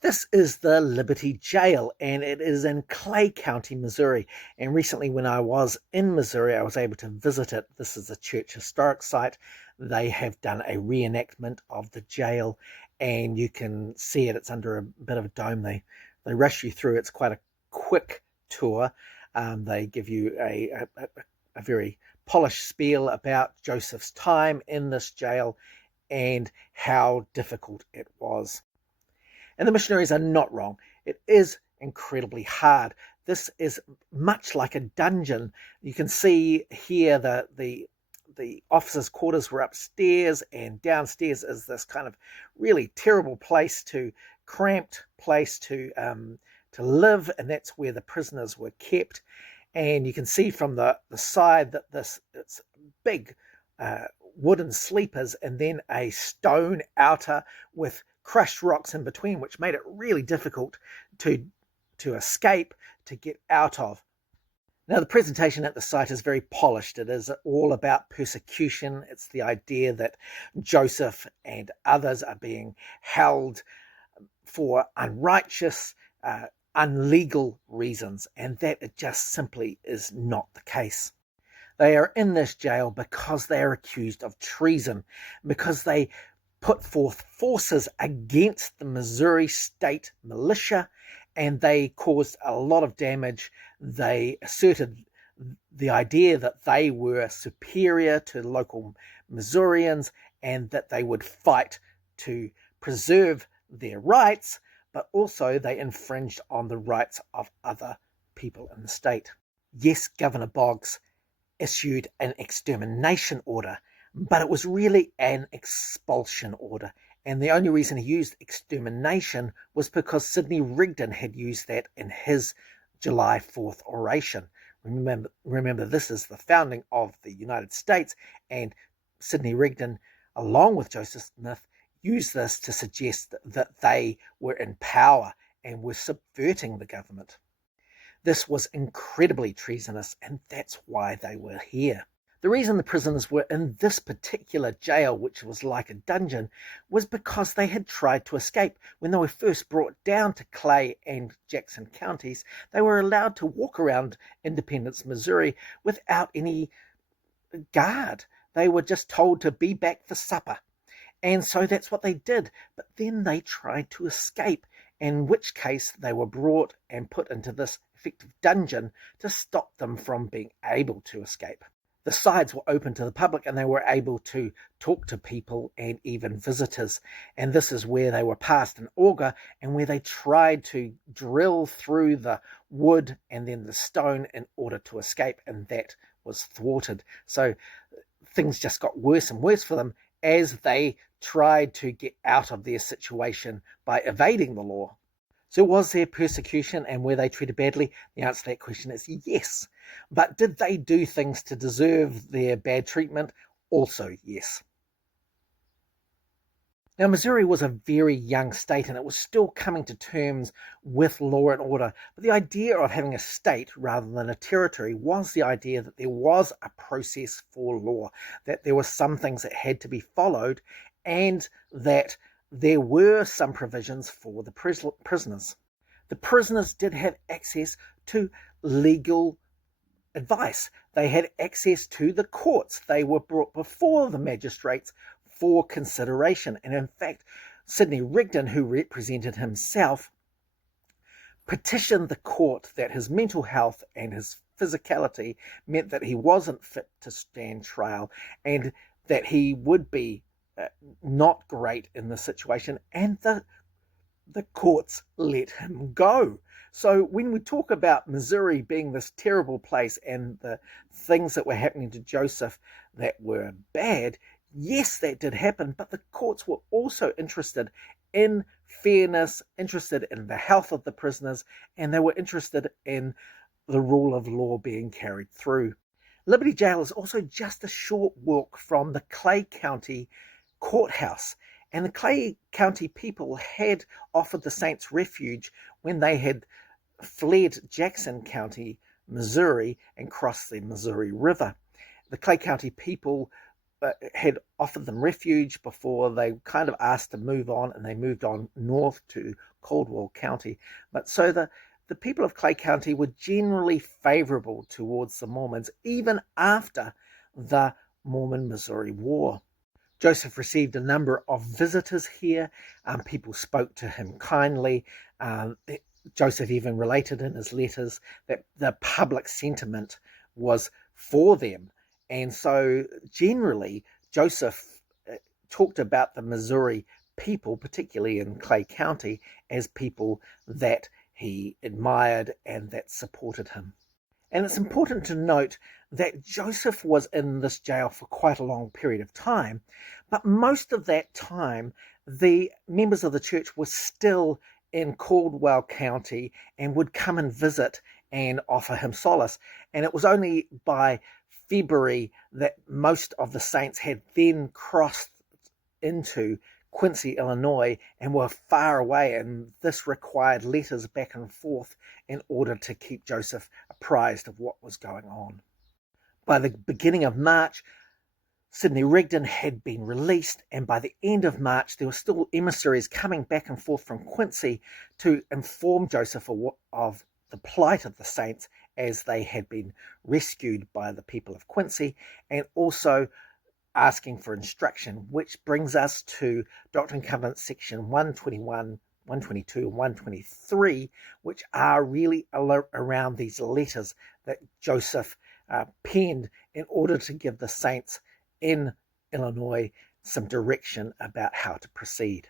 This is the Liberty Jail, and it is in Clay County, Missouri. And recently, when I was in Missouri, I was able to visit it. This is a church historic site. They have done a reenactment of the jail, and you can see it. It's under a bit of a dome. They rush you through. It's quite a quick tour. They give you a very polished spiel about Joseph's time in this jail and how difficult it was. And the missionaries are not wrong. It is incredibly hard. This is much like a dungeon. You can see here the officers' quarters were upstairs, and downstairs is this kind of really terrible cramped place to live, and that's where the prisoners were kept. And you can see from the side that it's big wooden sleepers and then a stone outer with crushed rocks in between, which made it really difficult to escape, to get out of. Now, the presentation at the site is very polished. It is all about persecution. It's the idea that Joseph and others are being held for unrighteous, unlegal reasons, and that it just simply is not the case. They are in this jail because they are accused of treason, because they put forth forces against the Missouri State Militia, and they caused a lot of damage. They asserted the idea that they were superior to local Missourians and that they would fight to preserve their rights, but also they infringed on the rights of other people in the state. Yes, Governor Boggs issued an extermination order, but it was really an expulsion order. And the only reason he used extermination was because Sidney Rigdon had used that in his July 4th oration. Remember, this is the founding of the United States, and Sidney Rigdon, along with Joseph Smith, used this to suggest that they were in power and were subverting the government. This was incredibly treasonous, and that's why they were here. The reason the prisoners were in this particular jail, which was like a dungeon, was because they had tried to escape. When they were first brought down to Clay and Jackson counties, they were allowed to walk around Independence, Missouri, without any guard. They were just told to be back for supper. And so that's what they did. But then they tried to escape, in which case they were brought and put into this effective dungeon to stop them from being able to escape. The sides were open to the public, and they were able to talk to people and even visitors. And this is where they were passed an auger, and where they tried to drill through the wood and then the stone in order to escape, and that was thwarted. So things just got worse and worse for them as they tried to get out of their situation by evading the law. So was there persecution, and were they treated badly? The answer to that question is yes. But did they do things to deserve their bad treatment? Also yes. Now, Missouri was a very young state, and it was still coming to terms with law and order. But the idea of having a state rather than a territory was the idea that there was a process for law, that there were some things that had to be followed, and that there were some provisions for the prisoners. The prisoners did have access to legal advice. They had access to the courts. They were brought before the magistrates for consideration. And in fact, Sidney Rigdon, who represented himself, petitioned the court that his mental health and his physicality meant that he wasn't fit to stand trial, and that he would be not great in the situation, and the courts let him go. So when we talk about Missouri being this terrible place and the things that were happening to Joseph that were bad, yes, that did happen, but the courts were also interested in fairness, interested in the health of the prisoners, and they were interested in the rule of law being carried through. Liberty Jail is also just a short walk from the Clay County courthouse, and the Clay County people had offered the Saints refuge when they had fled Jackson County, Missouri, and crossed the Missouri River. The Clay County people had offered them refuge before they kind of asked to move on, and they moved on north to Caldwell County. But so the people of Clay County were generally favorable towards the Mormons, even after the Mormon-Missouri War. Joseph received a number of visitors here. People spoke to him kindly. Joseph even related in his letters that the public sentiment was for them. And so generally, Joseph talked about the Missouri people, particularly in Clay County, as people that he admired and that supported him. And it's important to note that Joseph was in this jail for quite a long period of time, but most of that time, the members of the church were still in Caldwell County and would come and visit and offer him solace. And it was only by February that most of the saints had then crossed into Quincy, Illinois, and were far away, and this required letters back and forth in order to keep Joseph apprised of what was going on. By the beginning of March, Sidney Rigdon had been released, and by the end of March, there were still emissaries coming back and forth from Quincy to inform Joseph of the plight of the saints as they had been rescued by the people of Quincy, and also asking for instruction, which brings us to Doctrine and Covenants section 121, 122, and 123, which are really around these letters that Joseph penned in order to give the saints in Illinois some direction about how to proceed.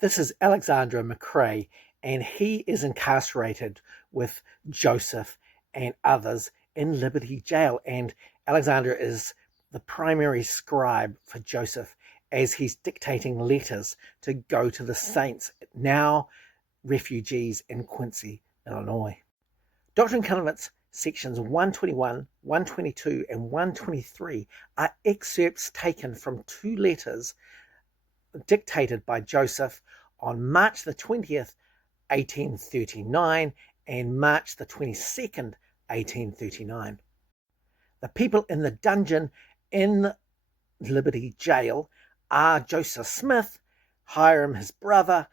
This is Alexander McCrae, and he is incarcerated with Joseph and others in Liberty Jail, and Alexander is the primary scribe for Joseph as he's dictating letters to go to the saints, now refugees in Quincy, Illinois. Doctrine and Covenants sections 121, 122, and 123 are excerpts taken from two letters dictated by Joseph on March the 20th, 1839, and March the 22nd, 1839. The people in the dungeon in Liberty Jail are Joseph Smith, Hiram his brother,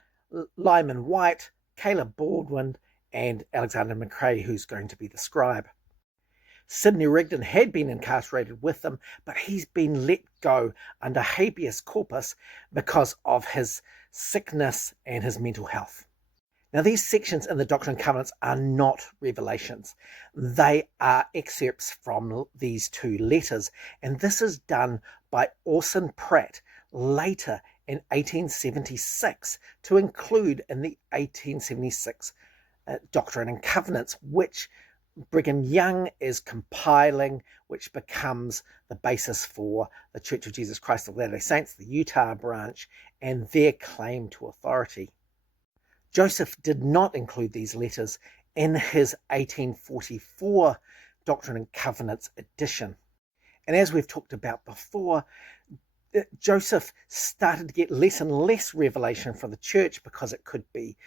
Lyman White, Caleb Baldwin, and Alexander McCrae, who's going to be the scribe. Sidney Rigdon had been incarcerated with them, but he's been let go under habeas corpus because of his sickness and his mental health. Now, these sections in the Doctrine and Covenants are not revelations. They are excerpts from these two letters, and this is done by Orson Pratt later in 1876 to include in the 1876 Doctrine and Covenants, which Brigham Young is compiling, which becomes the basis for the Church of Jesus Christ of Latter-day Saints, the Utah branch, and their claim to authority. Joseph did not include these letters in his 1844 Doctrine and Covenants edition. And as we've talked about before, Joseph started to get less and less revelation from the church because it could be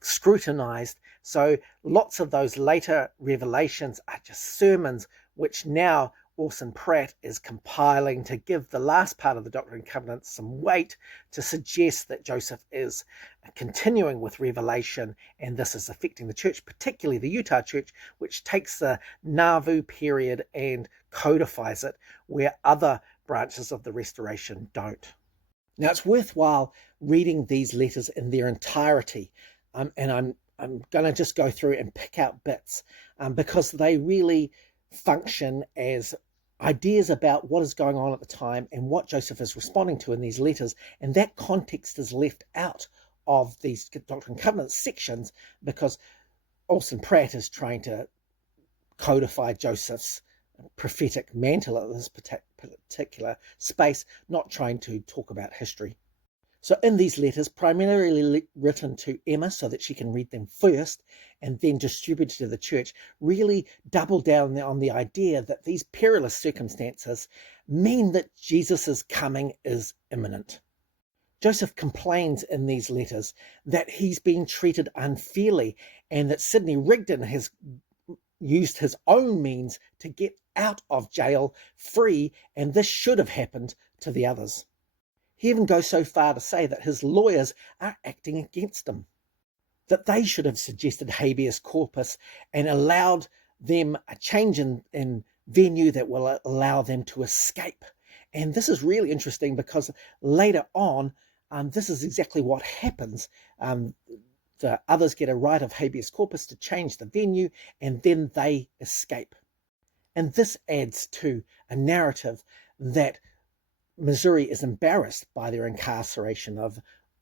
scrutinized. So lots of those later revelations are just sermons, which now Orson Pratt is compiling to give the last part of the Doctrine and Covenants some weight to suggest that Joseph is continuing with revelation, and this is affecting the church, particularly the Utah church, which takes the Nauvoo period and codifies it, where other branches of the Restoration don't. Now, it's worthwhile reading these letters in their entirety, and I'm going to just go through and pick out bits because they really function as ideas about what is going on at the time and what Joseph is responding to in these letters, and that context is left out of these Doctrine and Covenants sections because Orson Pratt is trying to codify Joseph's prophetic mantle at this particular space, not trying to talk about history. So in these letters, primarily written to Emma so that she can read them first and then distributed to the church, really double down on the idea that these perilous circumstances mean that Jesus' coming is imminent. Joseph complains in these letters that he's being treated unfairly and that Sidney Rigdon has used his own means to get out of jail free, and this should have happened to the others. He even goes so far to say that his lawyers are acting against him, that they should have suggested habeas corpus and allowed them a change in venue that will allow them to escape. And this is really interesting because later on, this is exactly what happens. The others get a right of habeas corpus to change the venue, and then they escape. And this adds to a narrative that Missouri is embarrassed by their incarceration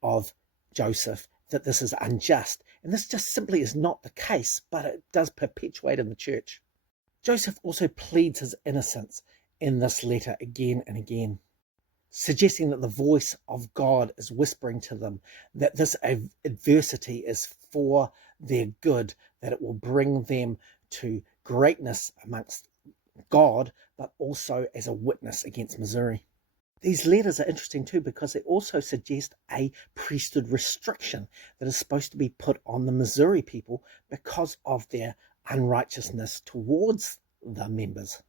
of Joseph, that this is unjust. And this just simply is not the case, but it does perpetuate in the church. Joseph also pleads his innocence in this letter again and again, suggesting that the voice of God is whispering to them that this adversity is for their good, that it will bring them to greatness amongst God, but also as a witness against Missouri. These letters are interesting too because they also suggest a priesthood restriction that is supposed to be put on the Missouri people because of their unrighteousness towards the members.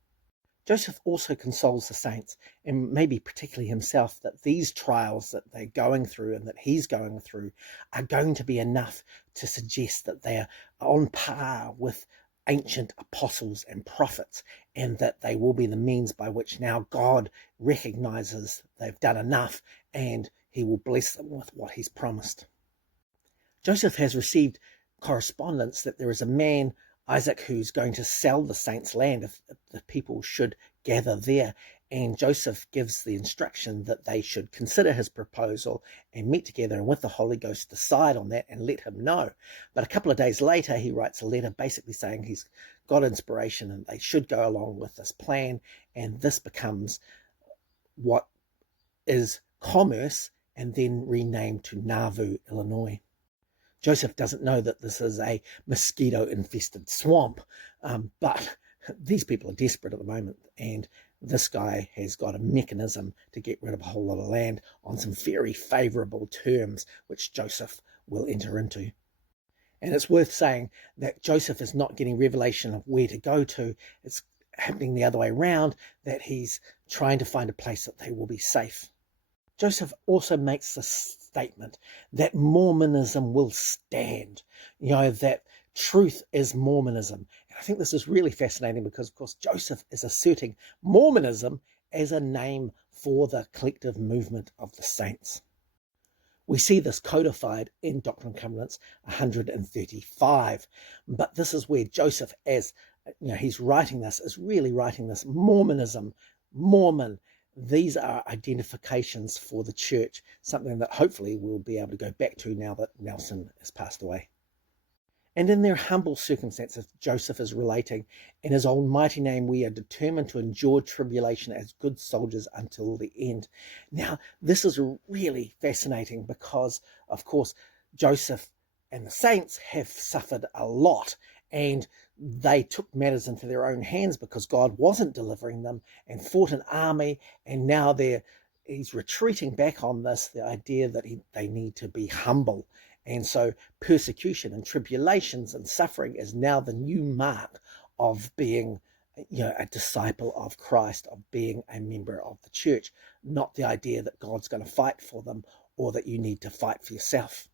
Joseph also consoles the saints, and maybe particularly himself, that these trials that they're going through and that he's going through are going to be enough to suggest that they're on par with ancient apostles and prophets, and that they will be the means by which now God recognizes they've done enough and he will bless them with what he's promised. Joseph has received correspondence that there is a man, Isaac, who's going to sell the saints' land if the people should gather there. And Joseph gives the instruction that they should consider his proposal and meet together and with the Holy Ghost decide on that and let him know. But a couple of days later, he writes a letter basically saying he's got inspiration and they should go along with this plan. And this becomes what is Commerce, and then renamed to Nauvoo, Illinois. Joseph doesn't know that this is a mosquito-infested swamp, but these people are desperate at the moment, and this guy has got a mechanism to get rid of a whole lot of land on some very favourable terms, which Joseph will enter into. And it's worth saying that Joseph is not getting revelation of where to go to. It's happening the other way around, that he's trying to find a place that they will be safe. Joseph also makes a statement that Mormonism will stand, that truth is Mormonism. And I think this is really fascinating because, of course, Joseph is asserting Mormonism as a name for the collective movement of the saints. We see this codified in Doctrine and Covenants 135, but this is where Joseph, as he's writing this, is really writing this Mormonism, Mormon. These are identifications for the church, something that hopefully we'll be able to go back to now that Nelson has passed away. And in their humble circumstances, Joseph is relating, in his almighty name we are determined to endure tribulation as good soldiers until the end. Now, this is really fascinating because, of course, Joseph and the saints have suffered a lot, and they took matters into their own hands because God wasn't delivering them, and fought an army, and now he's retreating back on this, the idea that they need to be humble. And so persecution and tribulations and suffering is now the new mark of being a disciple of Christ, of being a member of the church, not the idea that God's going to fight for them or that you need to fight for yourself.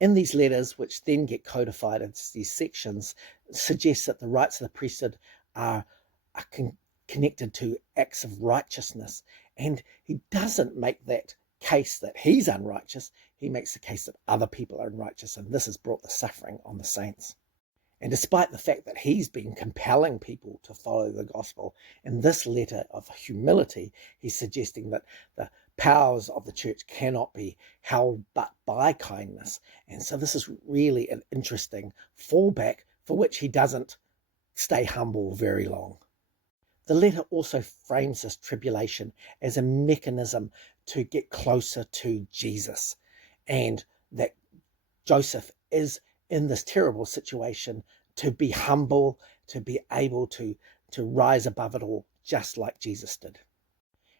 In these letters, which then get codified as these sections, suggests that the rights of the priesthood are connected to acts of righteousness. And he doesn't make that case that he's unrighteous. He makes the case that other people are unrighteous, and this has brought the suffering on the saints. And despite the fact that he's been compelling people to follow the gospel, in this letter of humility, he's suggesting that the powers of the church cannot be held but by kindness. And so this is really an interesting fallback for which he doesn't stay humble very long. The letter also frames this tribulation as a mechanism to get closer to Jesus, and that Joseph is in this terrible situation to be humble, to be able to rise above it all, just like Jesus did.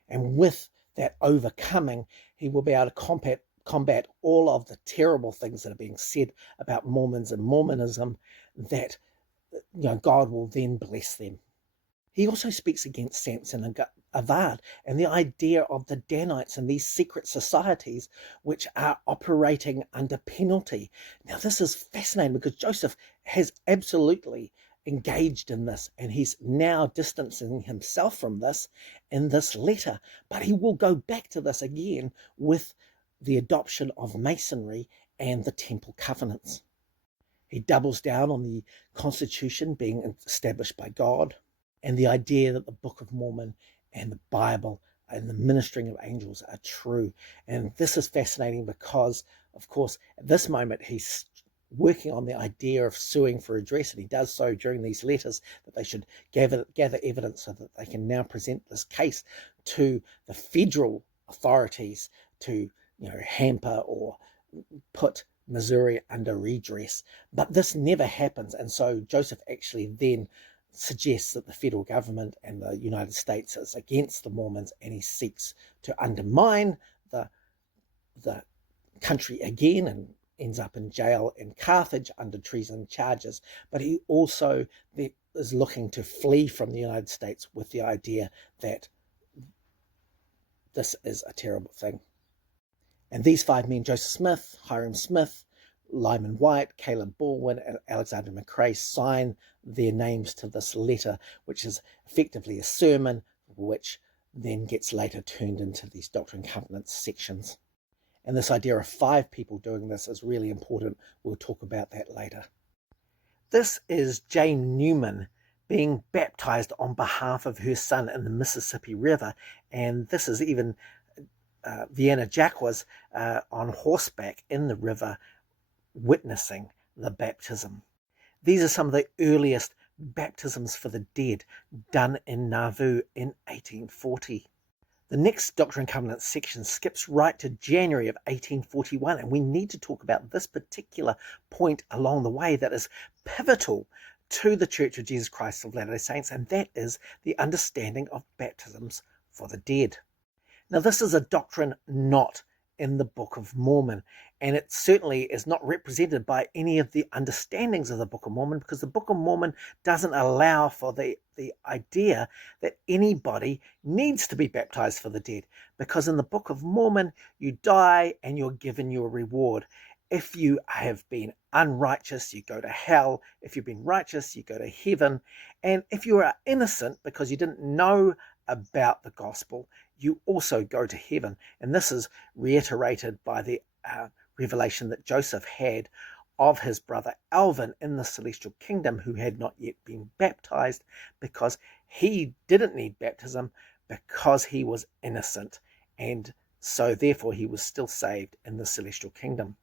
And with that overcoming, he will be able to combat all of the terrible things that are being said about Mormons and Mormonism, that God will then bless them. He also speaks against Samson and Avad and the idea of the Danites and these secret societies which are operating under penalty. Now, this is fascinating because Joseph has absolutely engaged in this, and he's now distancing himself from this in this letter. But he will go back to this again with the adoption of Masonry and the Temple Covenants. He doubles down on the Constitution being established by God, and the idea that the Book of Mormon and the Bible and the ministering of angels are true. And this is fascinating because, of course, at this moment, he's working on the idea of suing for redress, and he does so during these letters, that they should gather evidence so that they can now present this case to the federal authorities to, hamper or put Missouri under redress. But this never happens, and so Joseph actually then suggests that the federal government and the United States is against the Mormons, and he seeks to undermine the country again, and ends up in jail in Carthage under treason charges. But he also is looking to flee from the United States with the idea that this is a terrible thing. And these 5 men, Joseph Smith, Hyrum Smith, Lyman White, Caleb Baldwin, and Alexander McRae, sign their names to this letter, which is effectively a sermon, which then gets later turned into these Doctrine and Covenants sections. And this idea of 5 people doing this is really important. We'll talk about that later. This is Jane Newman being baptized on behalf of her son in the Mississippi River, and this is even Vienna Jacques on horseback in the river witnessing the baptism. These are some of the earliest baptisms for the dead done in Nauvoo in 1840. The next Doctrine and Covenants section skips right to January of 1841, and we need to talk about this particular point along the way that is pivotal to the Church of Jesus Christ of Latter-day Saints, and that is the understanding of baptisms for the dead. Now, this is a doctrine not in the Book of Mormon, and it certainly is not represented by any of the understandings of the Book of Mormon, because the Book of Mormon doesn't allow for the idea that anybody needs to be baptized for the dead, because in the Book of Mormon you die and you're given your reward. If you have been unrighteous, you go to hell. If you've been righteous, you go to heaven. And if you are innocent because you didn't know about the gospel, you also go to heaven. And this is reiterated by the revelation that Joseph had of his brother Alvin in the celestial kingdom, who had not yet been baptized, because he didn't need baptism because he was innocent, and so therefore he was still saved in the celestial kingdom.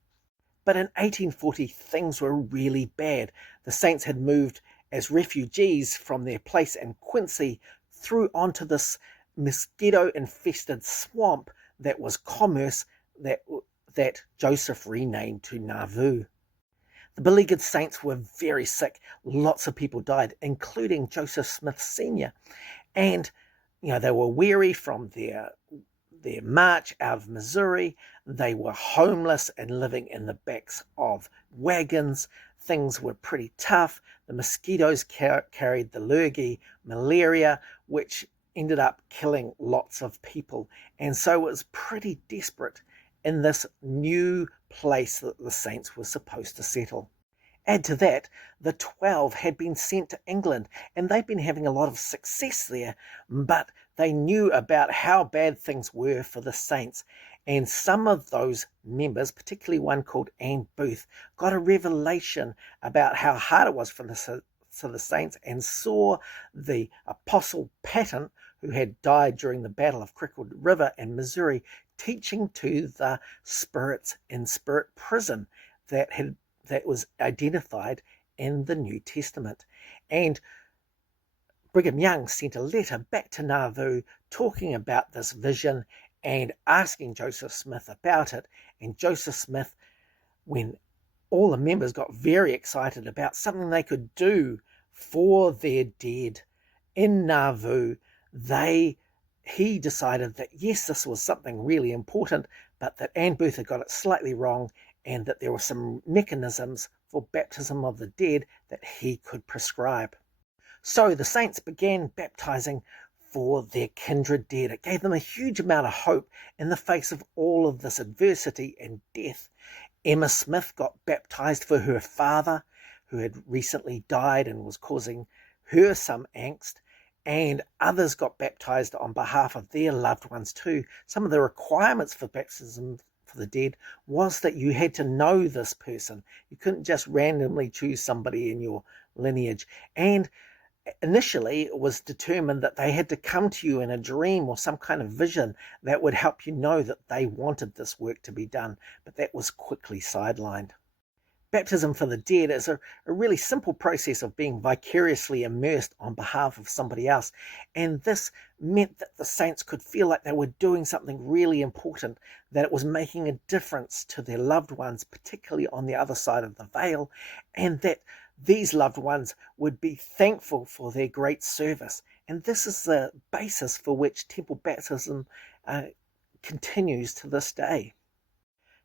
But in 1840, things were really bad. The saints had moved as refugees from their place in Quincy through onto this mosquito-infested swamp that was Commerce, that Joseph renamed to Nauvoo. The beleaguered saints were very sick. Lots of people died, including Joseph Smith Sr. And, they were weary from their march out of Missouri. They were homeless and living in the backs of wagons. Things were pretty tough. The mosquitoes carried the lurgy, malaria, which ended up killing lots of people. And so it was pretty desperate in this new place that the saints were supposed to settle. Add to that, the 12 had been sent to England, and they'd been having a lot of success there, but they knew about how bad things were for the saints. And some of those members, particularly one called Anne Booth, got a revelation about how hard it was for the saints, and saw the Apostle Patton, who had died during the Battle of Crickle River in Missouri, teaching to the spirits in Spirit Prison that was identified in the New Testament. And Brigham Young sent a letter back to Nauvoo talking about this vision and asking Joseph Smith about it. And Joseph Smith, when all the members got very excited about something they could do for their dead in Nauvoo, he decided that yes, this was something really important, but that Anne Booth had got it slightly wrong, and that there were some mechanisms for baptism of the dead that he could prescribe. So the saints began baptizing for their kindred dead. It gave them a huge amount of hope in the face of all of this adversity and death. Emma Smith got baptized for her father, who had recently died and was causing her some angst, and others got baptized on behalf of their loved ones too. Some of the requirements for baptism for the dead was that you had to know this person. You couldn't just randomly choose somebody in your lineage. And initially it was determined that they had to come to you in a dream or some kind of vision that would help you know that they wanted this work to be done, but that was quickly sidelined. Baptism for the dead is a really simple process of being vicariously immersed on behalf of somebody else, and this meant that the saints could feel like they were doing something really important, that it was making a difference to their loved ones, particularly on the other side of the veil, and that these loved ones would be thankful for their great service. And this is the basis for which temple baptism continues to this day.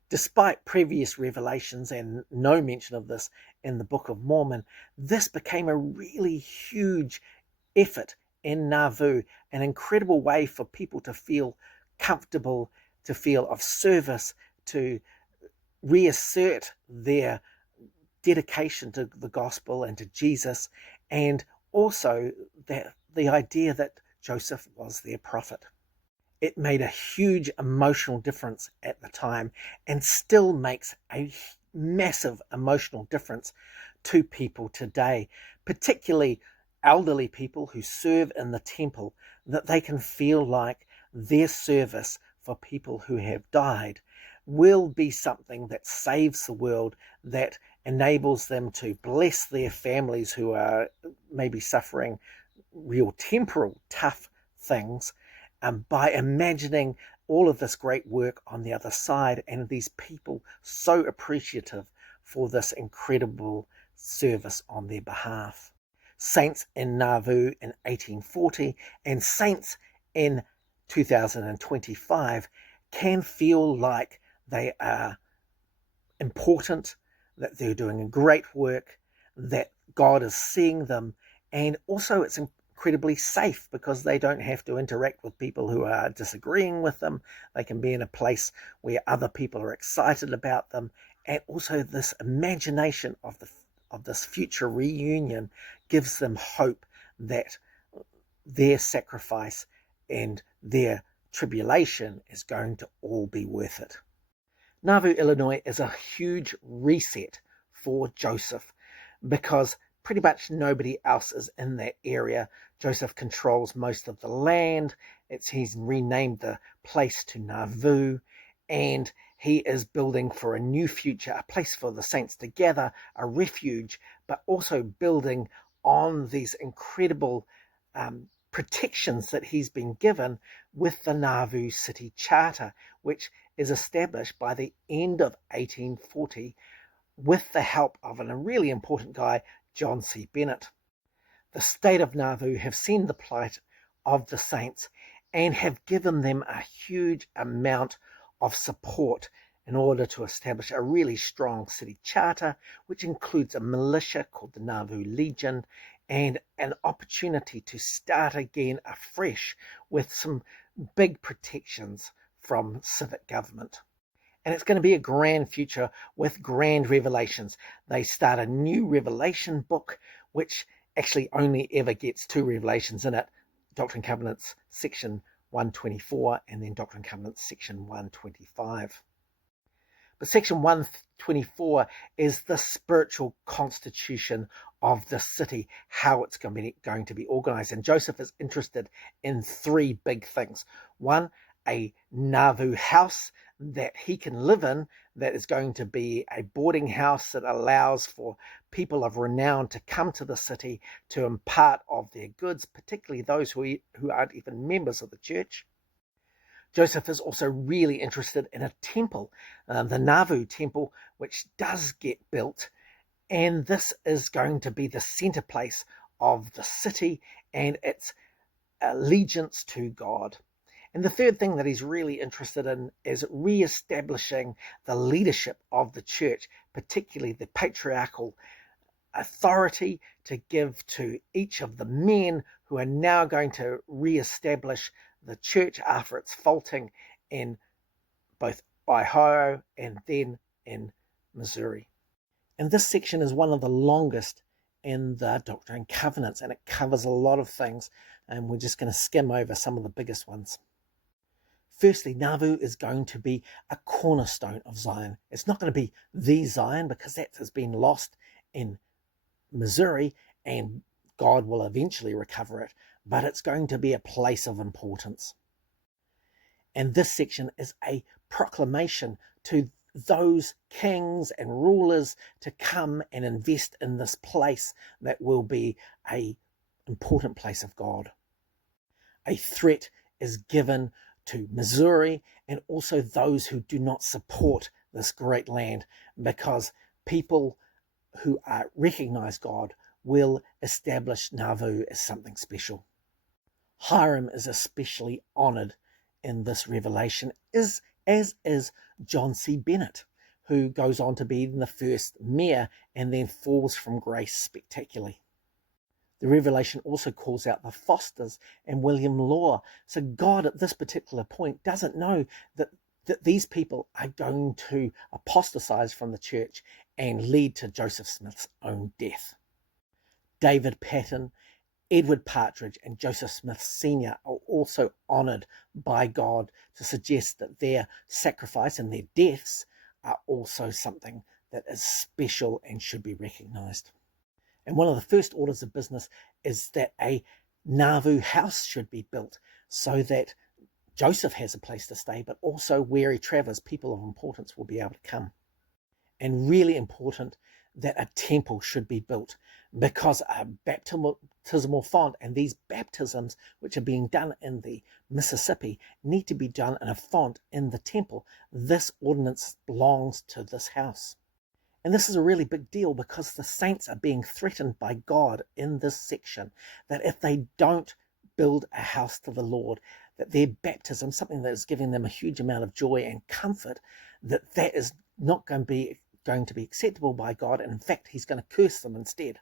Despite previous revelations and no mention of this in the Book of Mormon, this became a really huge effort in Nauvoo, an incredible way for people to feel comfortable, to feel of service, to reassert their dedication to the gospel and to Jesus, and also the idea that Joseph was their prophet. It made a huge emotional difference at the time and still makes a massive emotional difference to people today, particularly elderly people who serve in the temple, that they can feel like their service for people who have died will be something that saves the world, that enables them to bless their families who are maybe suffering real temporal tough things, by imagining all of this great work on the other side, and these people so appreciative for this incredible service on their behalf. Saints in Nauvoo in 1840 and saints in 2025 can feel like they are important, that they're doing great work, that God is seeing them, and also it's incredibly safe because they don't have to interact with people who are disagreeing with them. They can be in a place where other people are excited about them, and also this imagination of this future reunion gives them hope that their sacrifice and their tribulation is going to all be worth it. Nauvoo, Illinois is a huge reset for Joseph because pretty much nobody else is in that area. Joseph controls most of the land. He's renamed the place to Nauvoo, and he is building for a new future, a place for the saints to gather, a refuge, but also building on these incredible protections that he's been given with the Nauvoo City Charter, which is established by the end of 1840 with the help of a really important guy, John C. Bennett. The state of Nauvoo have seen the plight of the saints and have given them a huge amount of support in order to establish a really strong city charter, which includes a militia called the Nauvoo Legion and an opportunity to start again afresh with some big protections from civic government. And it's going to be a grand future with grand revelations. They start a new revelation book, which actually only ever gets 2 revelations in it, Doctrine and Covenants section 124 and then Doctrine and Covenants section 125. But section 124 is the spiritual constitution of the city, how it's going to be organized. And Joseph is interested in 3 big things. 1, a Nauvoo house that he can live in, that is going to be a boarding house that allows for people of renown to come to the city to impart of their goods, particularly those who aren't even members of the church. Joseph is also really interested in a temple, the Nauvoo temple, which does get built, and this is going to be the center place of the city and its allegiance to God. And the third thing that he's really interested in is re-establishing the leadership of the church, particularly the patriarchal authority, to give to each of the men who are now going to re-establish the church after its faulting in both Ohio and then in Missouri. And this section is one of the longest in the Doctrine and Covenants, and it covers a lot of things, and we're just going to skim over some of the biggest ones. Firstly, Nauvoo is going to be a cornerstone of Zion. It's not going to be the Zion, because that has been lost in Missouri, and God will eventually recover it, but it's going to be a place of importance. And this section is a proclamation to those kings and rulers to come and invest in this place that will be an important place of God. A threat is given to Missouri and also those who do not support this great land, because people who recognize God will establish Nauvoo as something special. Hiram is especially honored in this revelation, as is John C. Bennett, who goes on to be the first mayor and then falls from grace spectacularly. The revelation also calls out the Fosters and William Law. So God at this particular point doesn't know that these people are going to apostatize from the church and lead to Joseph Smith's own death. David Patton, Edward Partridge, and Joseph Smith Sr. are also honored by God to suggest that their sacrifice and their deaths are also something that is special and should be recognized. And one of the first orders of business is that a Nauvoo house should be built so that Joseph has a place to stay, but also where he travels, people of importance will be able to come. And really important, that a temple should be built, because a baptismal font and these baptisms which are being done in the Mississippi need to be done in a font in the temple. This ordinance belongs to this house. And this is a really big deal, because the saints are being threatened by God in this section, that if they don't build a house to the Lord, that their baptism, something that is giving them a huge amount of joy and comfort, that is not going to be acceptable by God, and in fact he's going to curse them instead.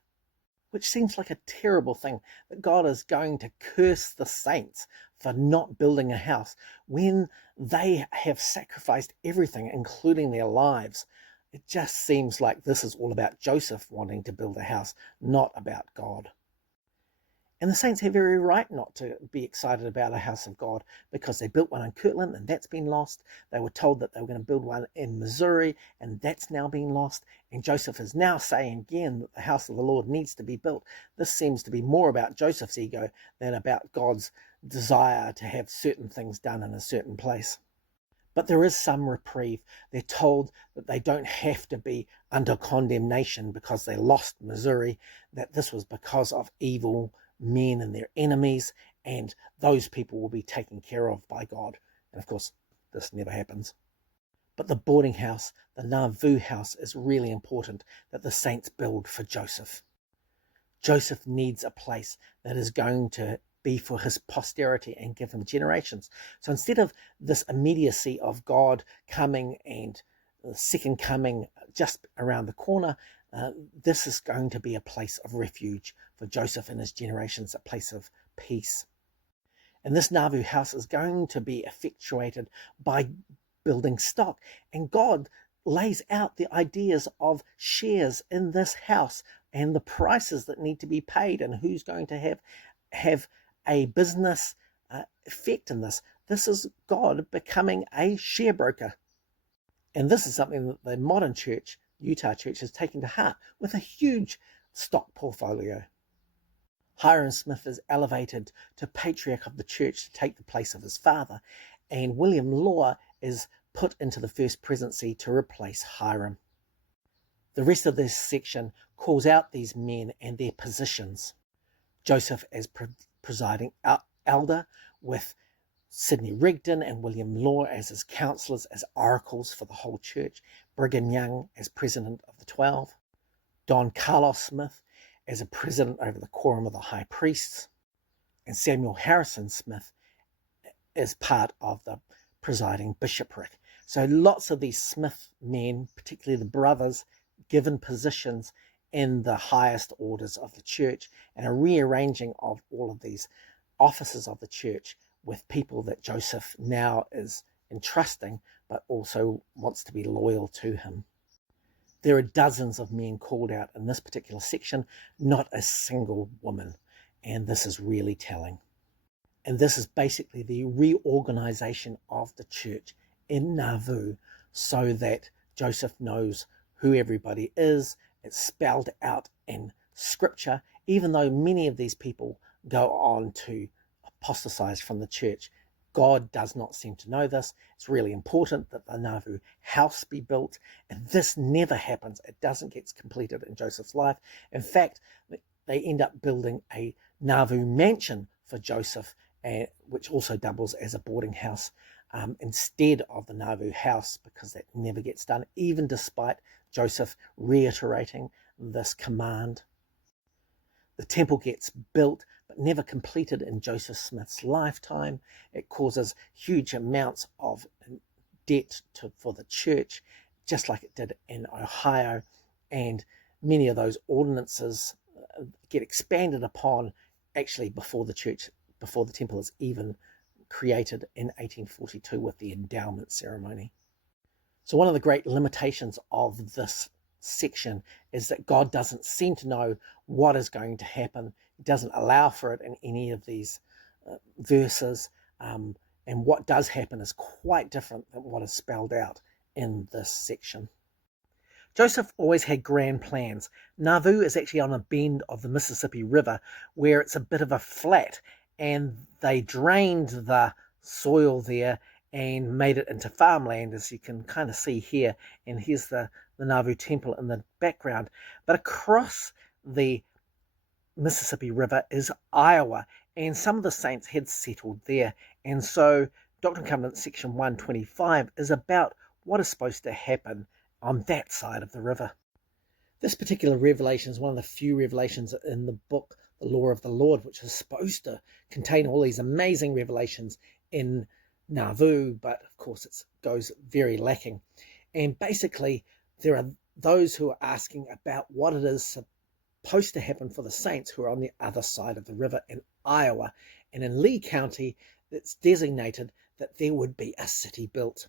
Which seems like a terrible thing, that God is going to curse the saints for not building a house when they have sacrificed everything, including their lives. It just seems like this is all about Joseph wanting to build a house, not about God. And the saints have every right not to be excited about a house of God, because they built one in Kirtland and that's been lost. They were told that they were going to build one in Missouri and that's now been lost. And Joseph is now saying again that the house of the Lord needs to be built. This seems to be more about Joseph's ego than about God's desire to have certain things done in a certain place. But there is some reprieve. They're told that they don't have to be under condemnation because they lost Missouri, that this was because of evil men and their enemies, and those people will be taken care of by God. And of course, this never happens. But the boarding house, the Nauvoo house, is really important that the saints build for Joseph. Joseph needs a place that is going to be for his posterity and give him generations. So instead of this immediacy of God coming and the second coming just around the corner, this is going to be a place of refuge for Joseph and his generations, a place of peace. And this Nauvoo house is going to be effectuated by building stock. And God lays out the ideas of shares in this house and the prices that need to be paid and who's going to have a business effect in this. This is God becoming a share broker. And this is something that the modern church, Utah Church, has taken to heart with a huge stock portfolio. Hiram Smith is elevated to patriarch of the church to take the place of his father, and William Law is put into the first presidency to replace Hiram. The rest of this section calls out these men and their positions. Joseph as presiding elder, with Sidney Rigdon and William Law as his counselors, as oracles for the whole church, Brigham Young as president of the 12, Don Carlos Smith as a president over the quorum of the high priests, and Samuel Harrison Smith is part of the presiding bishopric. So lots of these Smith men, particularly the brothers, given positions in the highest orders of the church, and a rearranging of all of these offices of the church with people that Joseph now is entrusting, but also wants to be loyal to him. There are dozens of men called out in this particular section, not a single woman, and this is really telling. And this is basically the reorganization of the church in Nauvoo so that Joseph knows who everybody is. It's spelled out in scripture, even though many of these people go on to apostatize from the church. God does not seem to know this. It's really important that the Nauvoo house be built, and this never happens. It doesn't get completed in Joseph's life. In fact, they end up building a Nauvoo mansion for Joseph, which also doubles as a boarding house instead of the Nauvoo house, because that never gets done, even despite Joseph reiterating this command. The temple gets built, but never completed in Joseph Smith's lifetime. It causes huge amounts of debt for the church, just like it did in Ohio, and many of those ordinances get expanded upon actually before the temple is even created in 1842 with the endowment ceremony. So one of the great limitations of this section is that God doesn't seem to know what is going to happen. He doesn't allow for it in any of these verses, and what does happen is quite different than what is spelled out in this section. Joseph always had grand plans. Nauvoo is actually on a bend of the Mississippi River where it's a bit of a flat, and they drained the soil there and made it into farmland, as you can kind of see here. And here's the Nauvoo temple in the background. But across the Mississippi River is Iowa, and some of the saints had settled there. And so Doctrine and Covenants section 125 is about what is supposed to happen on that side of the river. This particular revelation is one of the few revelations in the book, The Law of the Lord, which is supposed to contain all these amazing revelations in Nauvoo, but of course it goes very lacking. And basically there are those who are asking about what it is supposed to happen for the saints who are on the other side of the river in Iowa. And in Lee County, it's designated that there would be a city built.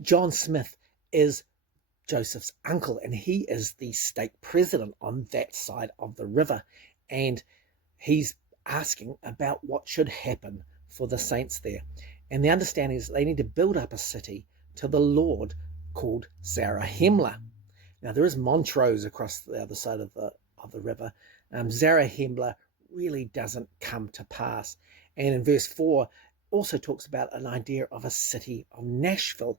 John Smith is Joseph's uncle, and he is the state president on that side of the river. And he's asking about what should happen for the saints there. And the understanding is they need to build up a city to the Lord called Zarahemla. Now there is Montrose across the other side of the river. Zarahemla really doesn't come to pass. And in verse 4 also talks about an idea of a city of Nashville,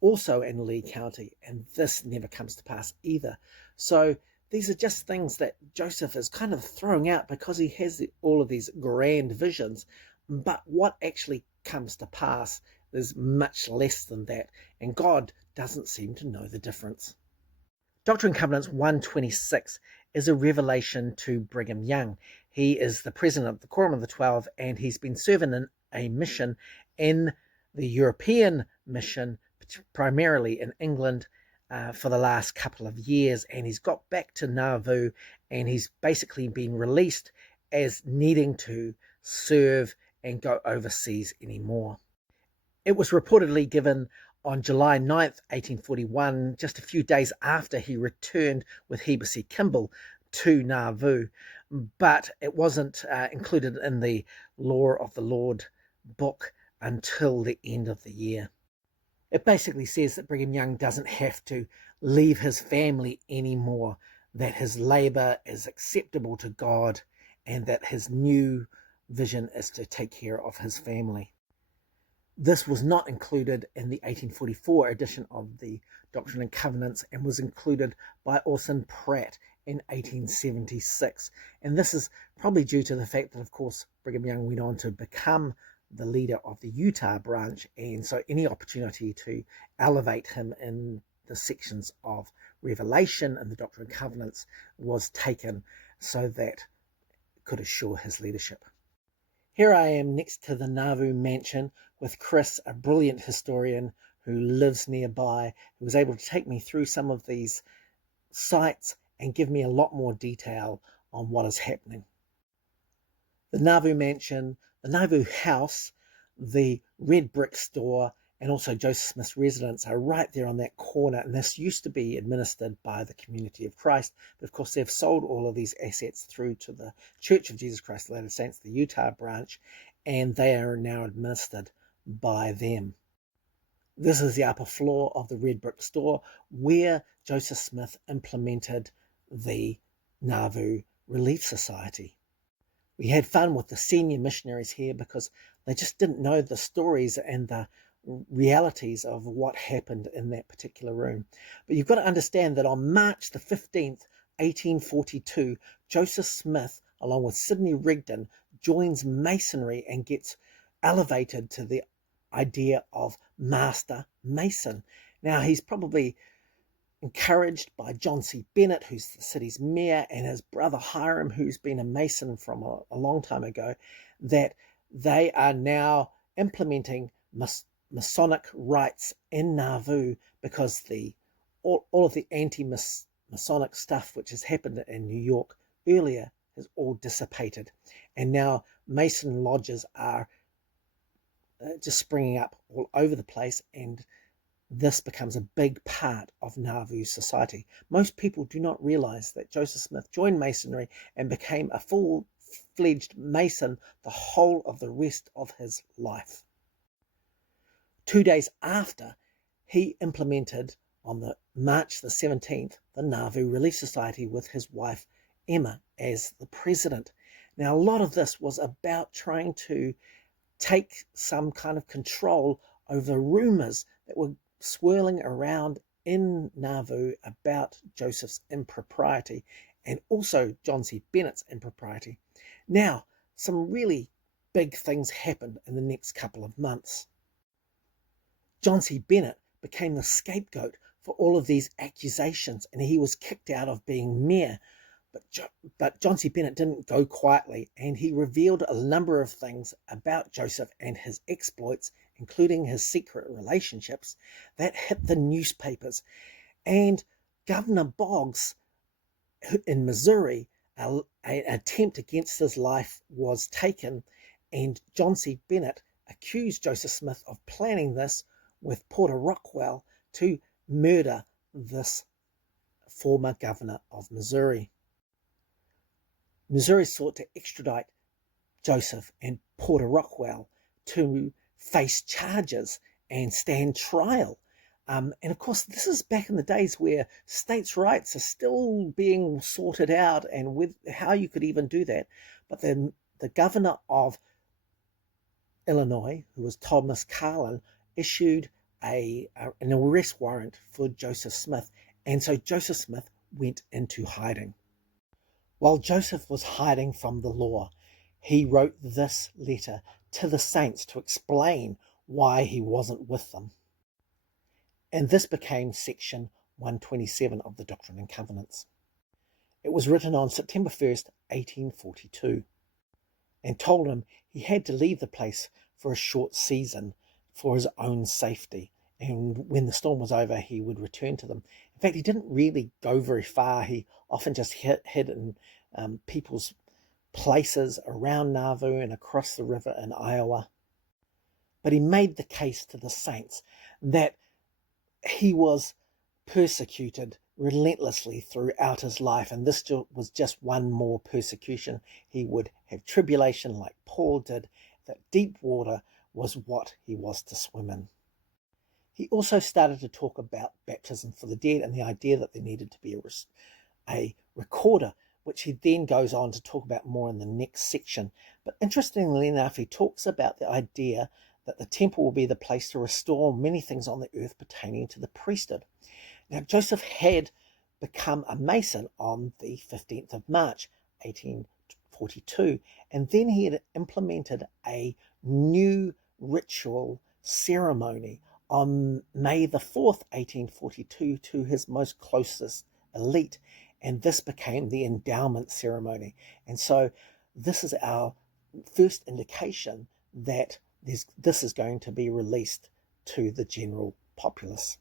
also in Lee County, and this never comes to pass either. So these are just things that Joseph is kind of throwing out because he has all of these grand visions, but what actually comes to pass is much less than that, and God doesn't seem to know the difference. Doctrine and Covenants 126 is a revelation to Brigham Young. He is the president of the Quorum of the 12, and he's been serving in a mission in the European mission, primarily in England, for the last couple of years, and he's got back to Nauvoo, and he's basically been released as needing to serve and go overseas anymore. It was reportedly given on July 9th, 1841, just a few days after he returned with Heber C. Kimball to Nauvoo, but it wasn't included in the Law of the Lord book until the end of the year. It basically says that Brigham Young doesn't have to leave his family anymore, that his labor is acceptable to God, and that his new vision is to take care of his family. This was not included in the 1844 edition of the Doctrine and Covenants and was included by Orson Pratt in 1876. And this is probably due to the fact that, of course, Brigham Young went on to become the leader of the Utah branch, and so any opportunity to elevate him in the sections of Revelation and the Doctrine and Covenants was taken so that it could assure his leadership. Here I am next to the Nauvoo mansion with Chris, a brilliant historian who lives nearby, who was able to take me through some of these sites and give me a lot more detail on what is happening. The Nauvoo mansion, the Nauvoo house, the red brick store, and also Joseph Smith's residence are right there on that corner, and this used to be administered by the Community of Christ, but of course they've sold all of these assets through to the Church of Jesus Christ of Latter-day Saints, the Utah branch, and they are now administered by them. This is the upper floor of the red brick store where Joseph Smith implemented the Nauvoo Relief Society. We had fun with the senior missionaries here because they just didn't know the stories and the realities of what happened in that particular room. But you've got to understand that on March the 15th, 1842, Joseph Smith, along with Sidney Rigdon, joins Masonry and gets elevated to the idea of Master Mason. Now, he's probably encouraged by John C. Bennett, who's the city's mayor, and his brother Hiram, who's been a Mason from a long time ago, that they are now implementing Masonic rites in Nauvoo because all of the anti-Masonic stuff which has happened in New York earlier has all dissipated. And now Mason lodges are just springing up all over the place, and this becomes a big part of Nauvoo society. Most people do not realize that Joseph Smith joined Masonry and became a full-fledged Mason the whole of the rest of his life. 2 days after, he implemented on the March the 17th, the Nauvoo Relief Society with his wife Emma as the president. Now, a lot of this was about trying to take some kind of control over rumors that were swirling around in Nauvoo about Joseph's impropriety and also John C. Bennett's impropriety. Now, some really big things happened in the next couple of months. John C. Bennett became the scapegoat for all of these accusations, and he was kicked out of being mayor. But John C. Bennett didn't go quietly, and he revealed a number of things about Joseph and his exploits, including his secret relationships, that hit the newspapers. And Governor Boggs in Missouri, an attempt against his life was taken, and John C. Bennett accused Joseph Smith of planning this with Porter Rockwell to murder this former governor of Missouri. Missouri sought to extradite Joseph and Porter Rockwell to face charges and stand trial. And of course, this is back in the days where states' rights are still being sorted out and with how you could even do that. But then the governor of Illinois, who was Thomas Carlin, issued an arrest warrant for Joseph Smith. And so Joseph Smith went into hiding. While Joseph was hiding from the law, he wrote this letter to the saints to explain why he wasn't with them. And this became section 127 of the Doctrine and Covenants. It was written on September 1st, 1842, and told him he had to leave the place for a short season for his own safety. And when the storm was over, he would return to them. In fact, he didn't really go very far. He often just hid in people's places around Nauvoo and across the river in Iowa. But he made the case to the saints that he was persecuted relentlessly throughout his life, and this was just one more persecution. He would have tribulation like Paul did, that deep water was what he was to swim in. He also started to talk about baptism for the dead and the idea that there needed to be a recorder, which he then goes on to talk about more in the next section. But interestingly enough, he talks about the idea that the temple will be the place to restore many things on the earth pertaining to the priesthood. Now, Joseph had become a Mason on the 15th of March, 1842, and then he had implemented a new ritual ceremony on May the 4th, 1842, to his most closest elite, and this became the endowment ceremony. And so this is our first indication that this is going to be released to the general populace.